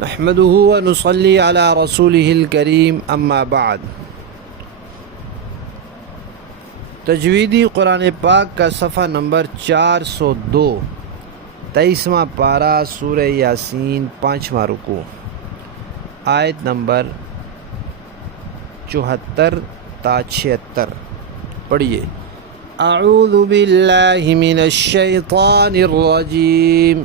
نحمده ونصلي على رسوله الكريم اما بعد۔ تجویدی قرآن پاک کا صفحہ نمبر 402، 23واں پارہ سورہ یاسین، 5واں رکوع، آیت نمبر 74 تا 76۔ پڑھیے۔ اعوذ باللہ من الشیطان الرجیم،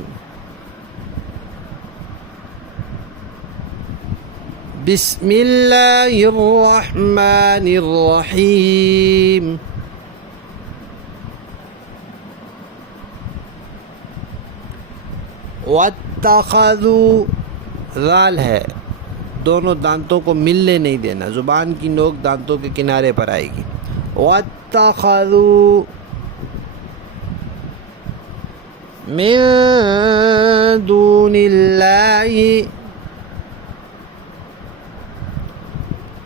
بسم اللہ الرحمن الرحیم۔ واتخذوا، ذال ہے، دونوں دانتوں کو ملنے نہیں دینا، زبان کی نوک دانتوں کے کنارے پر آئے گی۔ واتخذوا من دون اللہ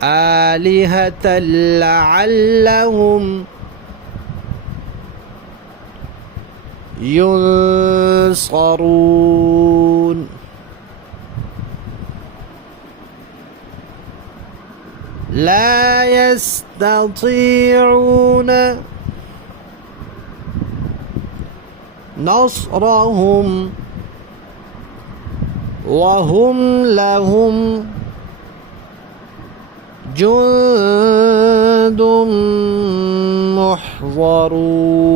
آلہۃ لعلہم ينصرون۔ لا يستطيعون نصرهم وهم لهم جند محضرون۔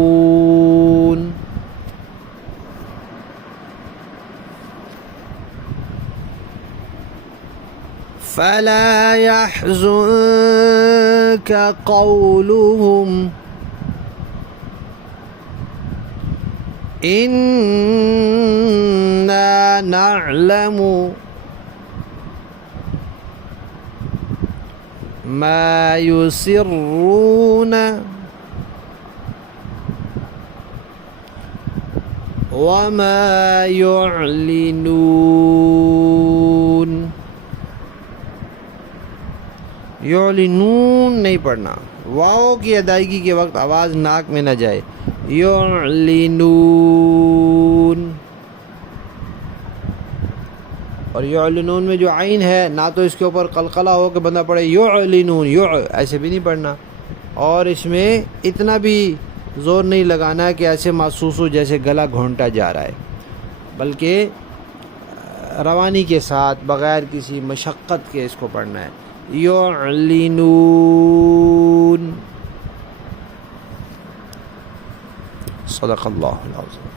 فلا يحزنك قولهم إنا نعلم ما يسرون وما يعلنون۔ یعلنون نہیں پڑھنا، واو کی ادائیگی کے وقت آواز ناک میں نہ جائے۔ یعلنون، اور یعلنون میں جو عین ہے، نہ تو اس کے اوپر قلقلہ ہو کہ بندہ پڑھے یعلنون، ایسے بھی نہیں پڑھنا، اور اس میں اتنا بھی زور نہیں لگانا کہ ایسے محسوس ہو جیسے گلا گھونٹا جا رہا ہے، بلکہ روانی کے ساتھ بغیر کسی مشقت کے اس کو پڑھنا ہے۔ یعلنون۔ صدق اللہ العظیم۔